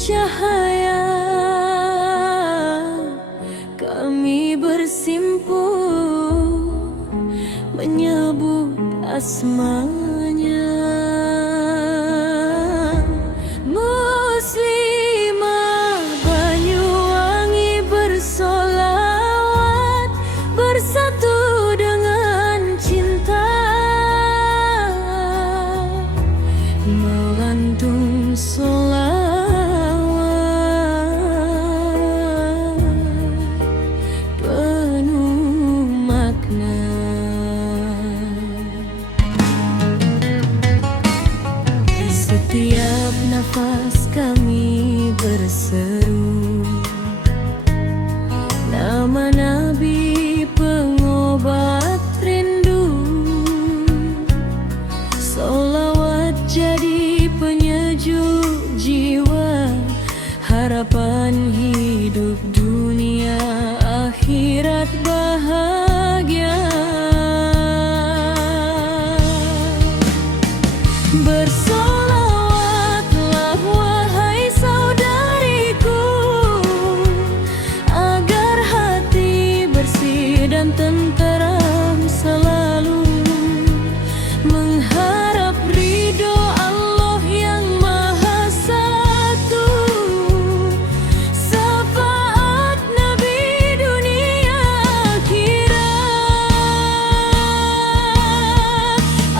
cahaya, kami bersimpuh menyebut asmanya. Muslimah Banyuwangi bersolawat, bersatu dengan cinta, melantun solawat penuh makna. Setiap nafas kami berseru nama Nabi pengobat rindu. Solawat jadi penyejuk jiwa, harapan hidup dunia akhirat bahagia. Bersolawatlah wahai saudariku, agar hati bersih dan tenteram selalu, mengharap ridho Allah yang Maha Satu, syafaat Nabi dunia akhirat.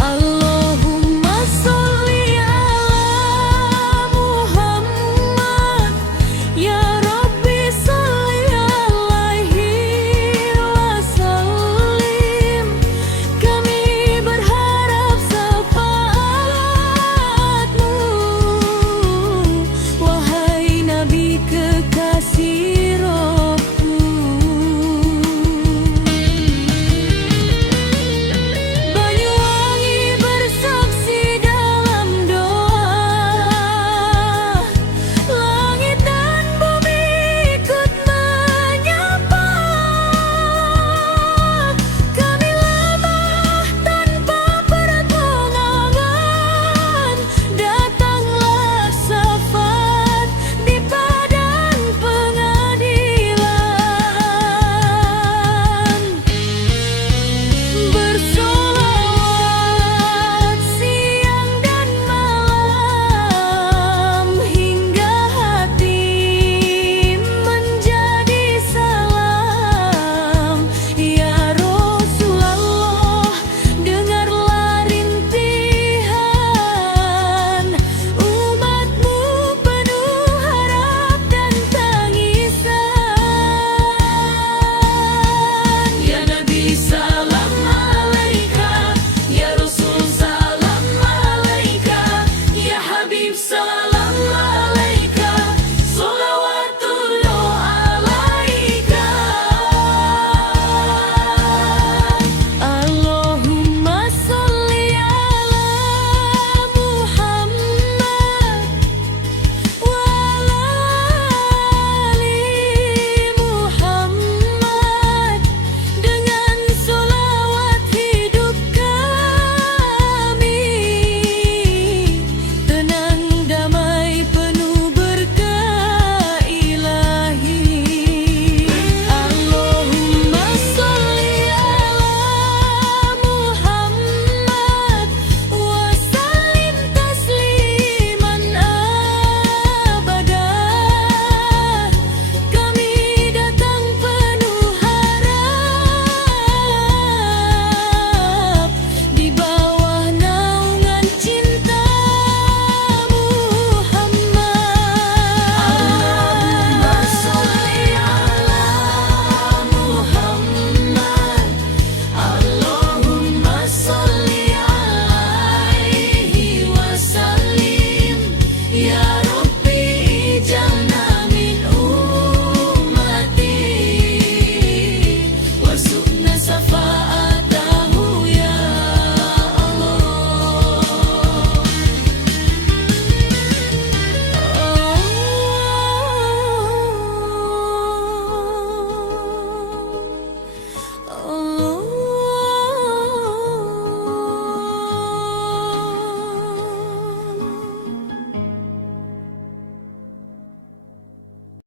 Allahumma sholli ala Muhammad, ya Rabbi sholli alaihi wasallim. Kami berharap syafaatmu, wahai Nabi kekasih rohku. Banyuwangi bersaksi dalam doa, langit dan bumi ikut menyapa. Kami lemah tanpa pertolongan, datanglah syafaat di padang pengadilan. Bersolawat siang dan malam, hingga hati menjadi salam. Ya Rasulullah, dengarlah rintihan umatmu penuh harap dan tangisan. Ya Nabi salam alaika, ya Rasul salam alaika, ya Habib salam alaika, sholawatullah alaika. Allahumma sholli ala Muhammad wa ala ali Muhammad. Dengan sholawat hidup kami tenang, damai, penuh berkah ilahi. Allahumma sholli ala Muhammad wa sallim tasliman abada. Kami datang penuh harap, di bawah naungan cinta Muhammad. Allahumma sholli ala Muhammad, Allahumma sholli alaihi wasallim. Ya Rabbi ij'alna min ummati warzuqna syafaat